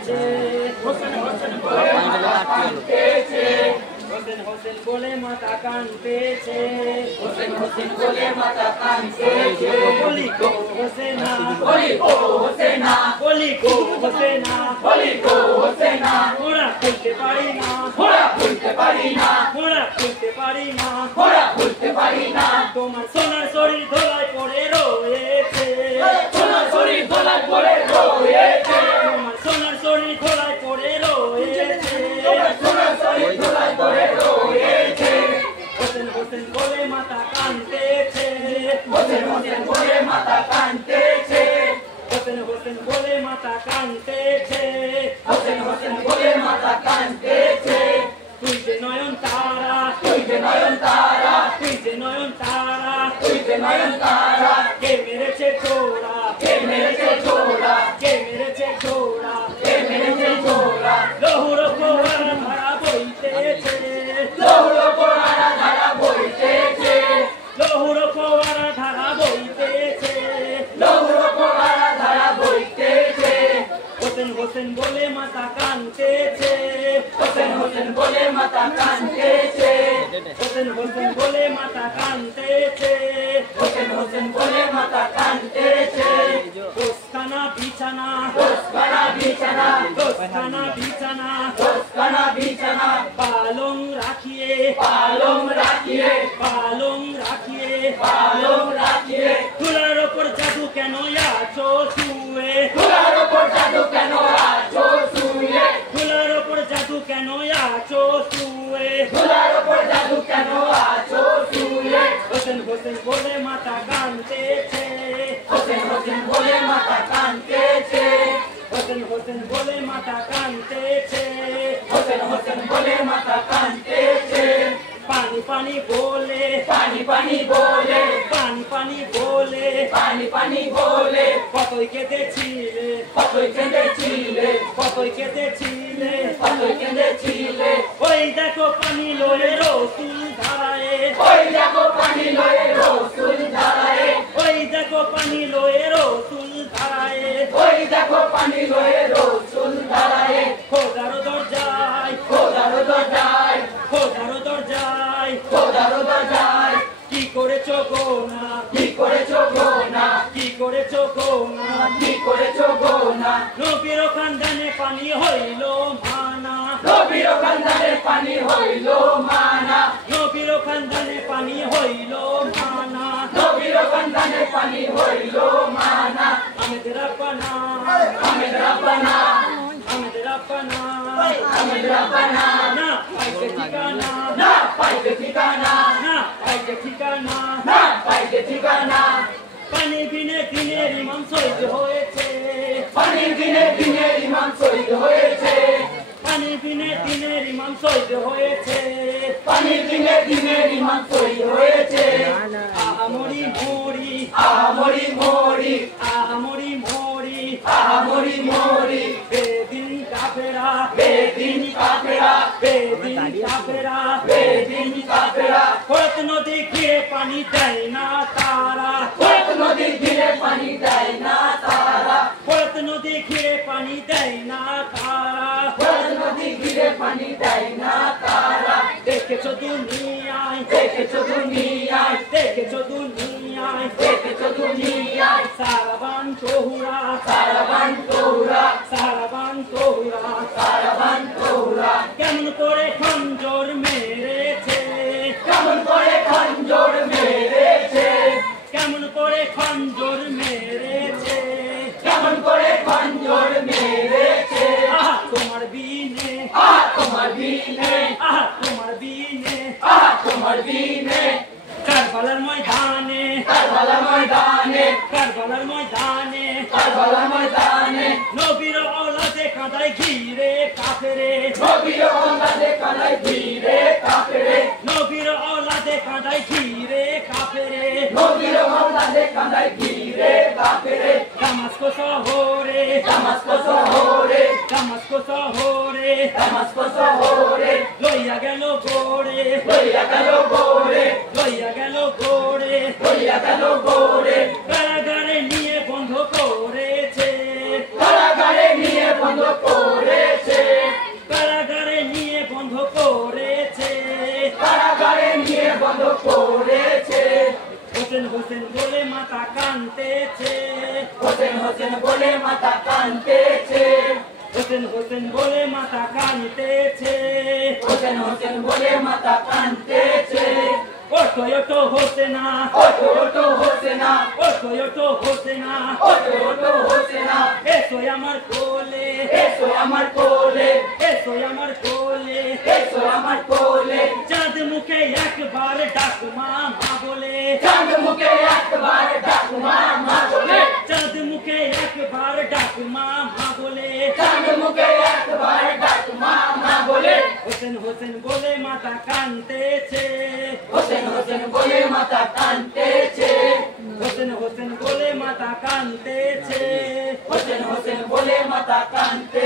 হোসেন হোসেন বলে মাতা কাঁদতেছে হোসেন হোসেন বলে মাতা কাঁদতেছে হোসেন হোসেন বলে মাতা কাঁদতেছে বলি গো হোসেনা বলি গো হোসেনা বলি গো হোসেনা বলি গো হোসেনা মোরা ভুলতে পারি না মোরা ভুলতে পারি না মোরা ভুলতে পারি না মোরা ভুলতে পারি না তোমার সোনার শরীর ধোলায় পড়ে রয়েছে সোনার শরীর ধোলায় পড়ে রয়েছে তোমার সোনার শরীর ধোলায় পড়ে রয়েছে সোনার শরীর ধোলায় পড়ে রয়েছে হোসেন হোসেন বলে মাতা কাঁদতেছে হোসেন হোসেন বলে মাতা কাঁদতেছে হোসেন হোসেন বলে মাতা কাঁদতেছে হোসেন হোসেন বলে মাতা কাঁদতেছে তুই যে নয়ন তারা তুই যে নয়ন তারা তুই যে নয়ন তারা তুই যে নয়ন তারা কে মেরেছে ছোড়া কে মেরেছে ছোড়া কে মেরেছে ছোড়া কে মেরেছে ছোড়া লহুর ফোয়ারা ধারা বইতেছে লহুর ফোয়ারা ধারা বইতেছে লহুর ফোয়ারা ধারা বইতেছে লহুর ফোয়ারা ধারা বইতেছে হোসেন হোসেন বলে মাতা কাঁদতেছে হোসেন হোসেন বলে মাতা কাঁদতেছে হোসেন হোসেন বলে মাতা কাঁদতেছে হোসেন হোসেন বলে মাতা কাঁদতেছে দোস্তানা বিছানা দোস্তানা বিছানা দোস্তানা বিছানা দোস্তানা বিছানা পালং রাখিয়ে পালং রাখিয়ে পালং রাখিয়ে পালং রাখিয়ে তুলার উপর জাদু কেন আছো শুয়ে তুলার উপর জাদু কেন আছো শুয়ে তুলার উপর জাদু কেন আছো শুয়ে তুলার উপর জাদু কেন আছো শুয়ে হোসেন হোসেন বলে মাতা কাঁদতেছে হোসেন হোসেন বলে মাতা কাঁদতেছে হোসেন হোসেন বলে মাতা কাঁদতেছে হোসেন হোসেন বলে মাতা কাঁদতেছে পানি পানি বলে পানি পানি বলে পানি পানি বলে পানি পানি বলে কতই কেঁদেছিলে কতই কেঁদেছিলে কতই কেঁদেছিলে কতই কেঁদেছিলে ওই দেখো পানি লয়ে রসুল ধারায় ওই দেখো পানি লয়ে রসুল ধারায় ওই দেখো পানি লয়ে রসুল ধারায় ওই দেখো পানি লয়ে রসুল ধারায় খোদার দরজায় খোদার দরজায় খোদার দরজায় খোদার দরজায় কি করেছো গো না কি করেছো গো না কি করেছো গো না কি করেছো গো না নবীর খানদানে পানি হইল মানা নবীর খানদানে পানি হইল মানা নবীর খানদানে পানি হইল মানা নবীর খানদানে পানি হইল মানা আহমেদ রাব্বানা আহমেদ রাব্বানা আহমেদ রাব্বানা আহমেদ রাব্বানা না পাইতে ঠিকানা না পাইতে ঠিকানা না পাইতে ঠিকানা না পাইতে ঠিকানা পানি বিনে দিনের ইমাম শহীদ হয়েছে পানি বিনে দিনের ইমাম শহীদ হয়েছে পানি বিনে দিনের ইমাম শহীদ হয়েছে পানি বিনে দিনের ইমাম শহীদ হয়েছে আহামরি মরি আহামরি মরি আহামরি মরি আহামরি মরি বেদিন কাফেরা বেদিন কাফেরা বেদিন কাফেরা বেদিন কাফেরা ফরত নদী ঘিরে পানি দেয় না তারা ফরত নদী ঘিরে পানি দেয় না তারা ফরত নদী ঘিরে পানি দেয় না তারা ফরত নদী ঘিরে পানি দেয় না তারা দেখেছো দুনিয়ায় দেখেছো দুনিয়ায় দেখেছো দুনিয়ায় দেখেছো দুনিয়ায় সারাবান তোহুরা সারাবান তোহুরা সারাবান তোহুরা সারাবান তোহুরা কেমন করে খঞ্জর মেরেছে কেমন করে খঞ্জর মেরেছে কেমন করে খঞ্জর মেরেছে কেমন করে খঞ্জর মেরেছে আহা তোমার বিনে আহা তোমার বিনে আহা তোমার বিনে আহা তোমার বিনে কারবালার ময়দানে কারবালার ময়দানে কারবালার ময়দানে কারবালার ময়দানে নবীর औलादে কাঁদায় ঘিরে কাফেরে নবীর औलादে কাঁদায় ঘিরে কাফেরে নবীর औलादে কাঁদায় ঘিরে কাফেরে নবীর औलादे কাঁদায় ঘিরে কাফেরে দামাস্কো শহরে দামাস্কো শহরে দামাস্কো শহরে দামাস্কো শহরে লইয়া গেল গোড়ে লইয়া গেল গোড়ে লইয়া গেল গোড়ে লইয়া গেল গোড়ে কারাগারে নিয়ে বন্ধ করেছে কারাগারে নিয়ে বন্ধ করে হোসেন বলে মাতা কাঁদতেছে হোসেন হোসেন বলে মাতা কাঁদতেছে হোসেন হোসেন বলে মাতা কাঁদতেছে ওঠো ওঠো হোসেনা ওঠো ওঠো হোসেনা ওঠো ওঠো হোসেনা ওঠো ওঠো হোসেনা এসো আমার কোলে এসো আমার কোলে এসো আমার কোলে এসো আমার কোলে চাঁদ মুখে একবার ডাক মা মা বলে চাঁদ মুখে একবার ডাক মা মা বলে চাঁদ মুখে একবার ডাক মা মা বলে চাঁদ মুখে একবার ডাক মা মা বলে হোসেন হোসেন বলে মাতা কাঁদতেছে হোসেন হোসেন বলে মাতা কাঁদতেছে হোসেন হোসেন বলে মাতা কাঁদতেছে হোসেন হোসেন বলে মাতা কাঁদতেছে